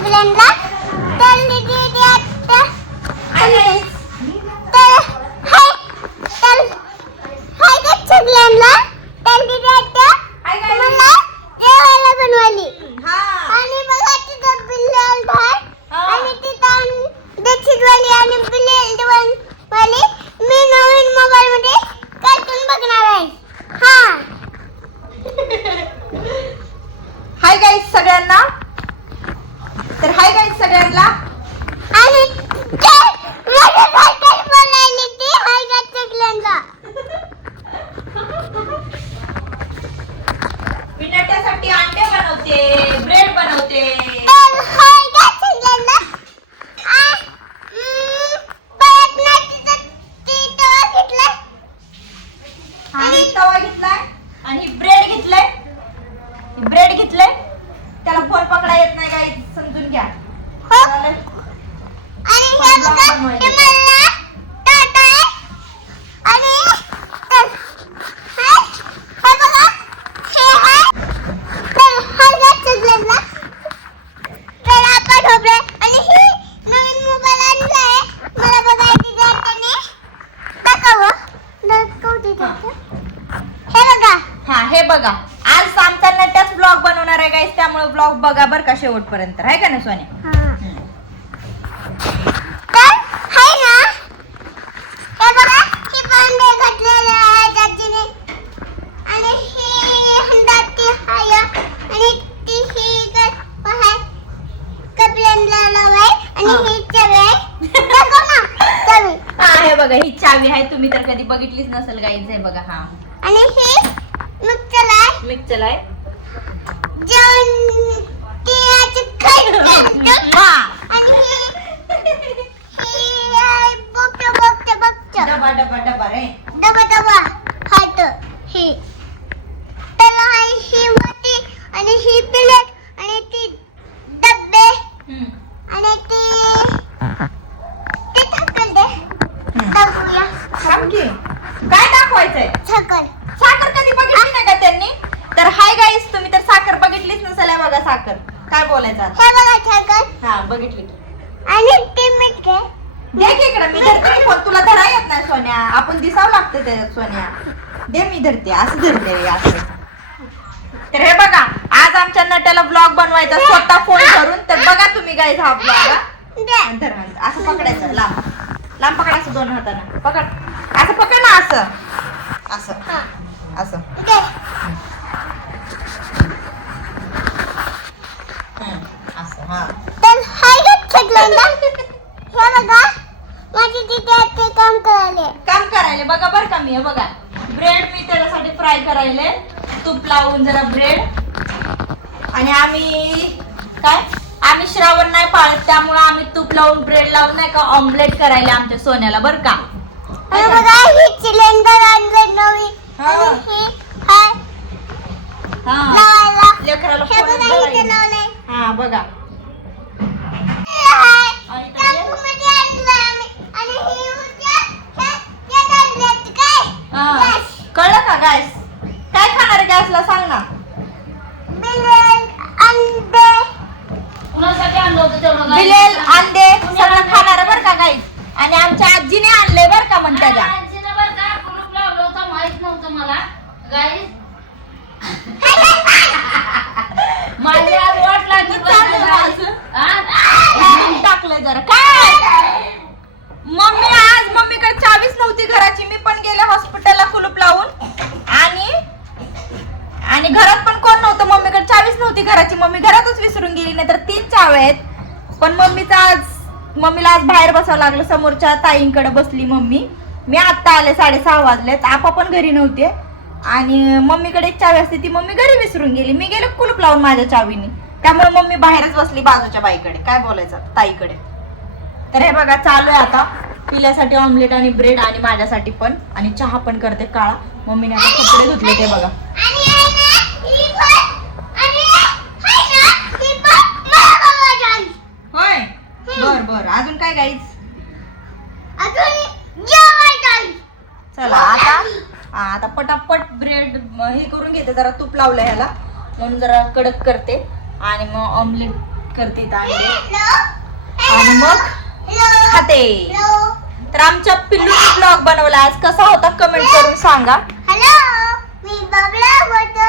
सगळ्यांना Yay! बघा. आज आमचा नट्याच ब्लॉग बनवणार आहे गाईज त्यामुळे ब्लॉग बघा बरं का शेवटपर्यंत. आहे का ना? सोन्या आहे आहे. आहे. बघा ही चावी आहे. तुम्ही तर कधी बघितलीच नसेल गाईज हे बघा हा. आणि ही मिक्सर आहे जेवण ती याची खट हा. आणि ही ही आहे बघतो बघतो बघतो डबा डबा डबा रे डबा डबा हात ही त्याला आहे ही होती आणि ही प्लेट आणि ती डब्बे हम्म. आणि ती ते ढकल दे हम्म. दाखवूया थांब की. काय दाखवायचंय ढकल साखर कधी बघितली नाही का त्यांनी तर हाय गाईस तुम्ही तर साखर बघितलीच नसेल हे बघा साखर. काय बोलायचं आता? हे बघा ढकल हा बघितली की. आणि ती मीठ. घे दे की इकडं मी धरते. की फोन तुला धरा येत नाही सोन्या. आपण दिसावं लागतं त्याच्यात सोन्या. दे मी धरते. असं धरते असं. तर हे बघा आज आमच्या नट्याला ब्लॉग बनवायचा स्वतः फोन करून. तर बघा तुम्ही गाईज हा ब्लॉग दे. धर. असं पकडायचं लांब. लांब पकड असं दोन हातानं. पकड. असं पकड ना असं. असं. हा. असं दे हम्म, असं हा तर हाय का सगळ्यांना हे बघा माझी तिथे ते काम करायले काम करायले बघा बरं का मी हे बघा ब्रेड मी करायले तूप लावून जरा ब्रेड आणि आम्ही काय? आम्ही श्रावण नाही पाळत त्यामुळे आम्ही तूप लावून ब्रेड लावून नाही का ऑमलेट करायला आमच्या सोन्याला बरं का? हे बघा. कळलं का खाणार गॅसला सांग ना. बिलेल अंडे. कुणासाठी आणलं होतं तेवढं गाई? बिलेल अंडे सगळं खाणार बरं का गाई आणि आमच्या आजीने आणले बरं का म्हणत्या मला त्या. आजीनं बरं का? कुलूप लावलं होतं, माहीत नव्हतं मला. गाईस माझ्या वाट लागली चाललंय माझं. हा? टाकलंय जरा काय मम्मी आज मम्मीकडे चावीच नव्हती घराची मी पण गेले हॉस्पिटलला कुलूप लावून आणि आणि घरात पण कोण नव्हतं मम्मीकडे होती घराची मम्मी घरातच विसरून गेली नाही तर तीन चाव आहेत. पण मम्मीचा आज मम्मीला आज बाहेर बसावं लागलं समोरच्या ताईंकडे बसली मम्मी. मी आत्ता आले साडेसहा वाजलेत आपा पण घरी नव्हते. आणि मम्मीकडे एक चावी असते ती मम्मी घरी विसरून गेली. मी गेले कुलूप लावून माझ्या चावीने. त्यामुळे मम्मी बाहेरच बसली बाजूच्या बाईकडे. काय बोलायचं ताईकडे? तर हे बघा चालू आहे आता. पिल्यासाठी ऑमलेट आणि ब्रेड आणि माझ्यासाठी पण. आणि चहा पण करते काळा. मम्मीने आता कपडे धुतले ते बघा. बर बर. अजून काय गाईज अजून चला आता? आता पटापट ब्रेड हे करून घेते. जरा तूप लावलं ह्याला. म्हणून जरा कडक करते. आणि मग ऑमलेट करते आणि मग खाते. तर आमच्या पिल्लू ब्लॉग बनवला आज. कसा होता? कमेंट करून सांगा. हॅलो मी बघला होतो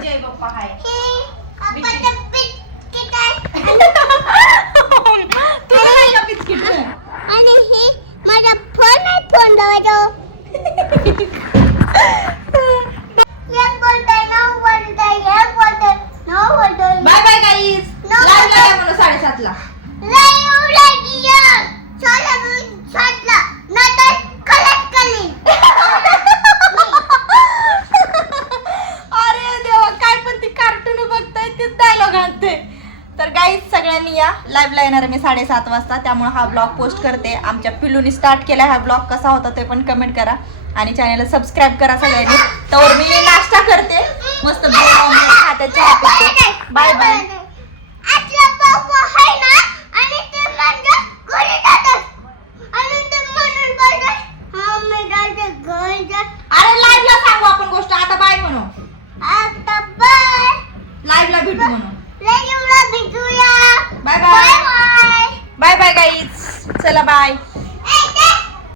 विजय बाप्पा हाय. तुला नाही का आणि हे माझा फोन आहे फोन लावायचो सगळ्यांनी या. लाईव्हला येणार मी साडेसात वाजता त्यामुळे हा ब्लॉग पोस्ट करते. आमच्या पिलूनी स्टार्ट केला हा ब्लॉग कसा होता ते पण कमेंट करा. आणि चॅनल सबस्क्राईब करा सगळ्यांनी. तर मी नाश्ता करते. मस्त बाय बाय अरे लाईव्हला सांगू आपण गोष्ट आता बाय म्हणू. लाईव्हला भेटू म्हणू. Bye bye bye bye guys चला बाय